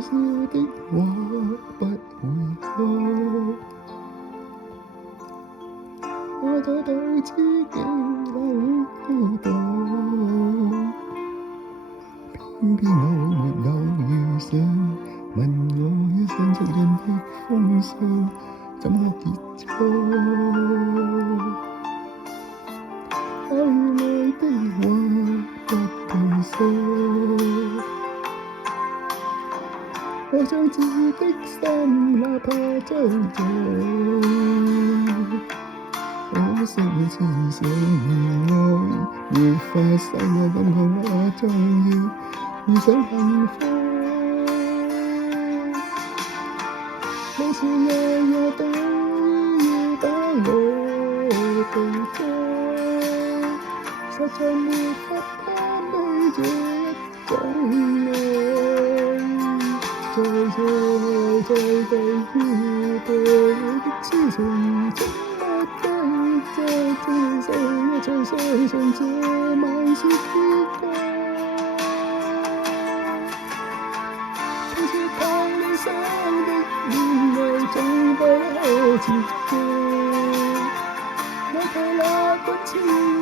笑的話不會哭，我找到知己留孤獨，偏偏我沒有遇上，問我一生足印的風霜，怎可結束？愛愛的話不對數，我將自己的心哪怕追逐，可惜你痴想愛，沒法使我感覺我終於遇上幸福。每次愛我都要把我捕捉，實在沒法貪戀這一種愛，再再再飄泊，你的痴情總不計較，只是一場相信這晚是結局。其實太理想的戀愛總不可持續，我靠那本千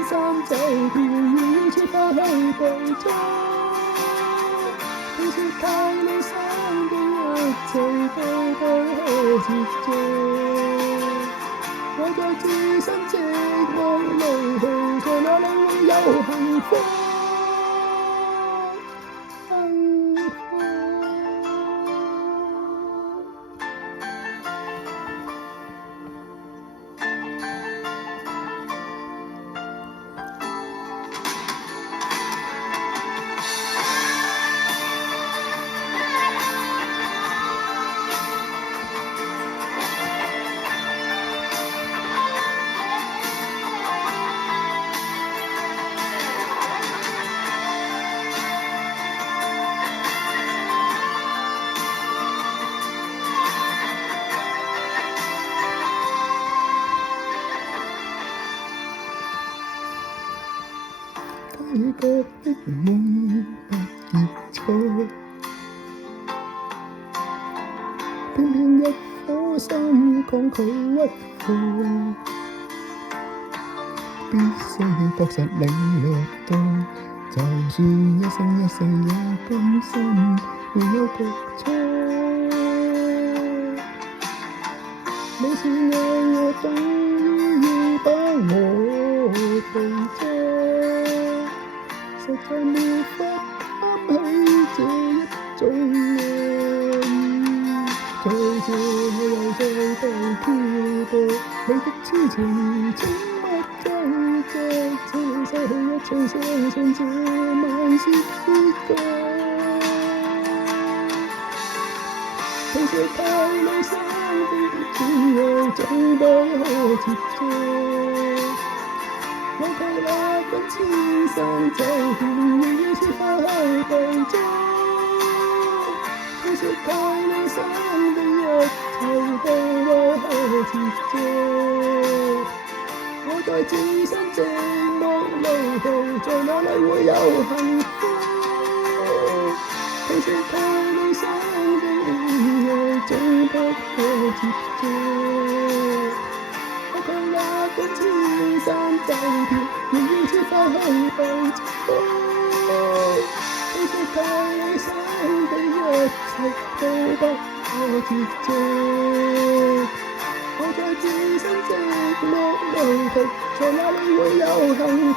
山走遍，遙遙處拋棄步蹤。其實太理想的一切都不可持續，我在自身寂寞路途，在哪裏會有幸福？你覺的夢不結束，偏偏一顆心抗拒屈服，必須確實領略到，就算一生一世也甘心沒有局促。每次愛我都要把我捕捉，實在沒法擔起這一種愛，再這我又再度漂泊，你的痴情總不計較，只要失去一場相信這晚是結局。其實太理想的戀愛總不可持續，我靠那本千山走遍，遙遙處拋棄步蹤。其實太理想的一切都不可持續，我在自身寂寞路途，在哪裏會有幸福？其實太理想的戀愛總不可持續，我靠那本千山走遍，遙遙處拋棄步蹤。其實太理想的一切都不可持續，我在自身寂寞路途，在哪裏會有幸福？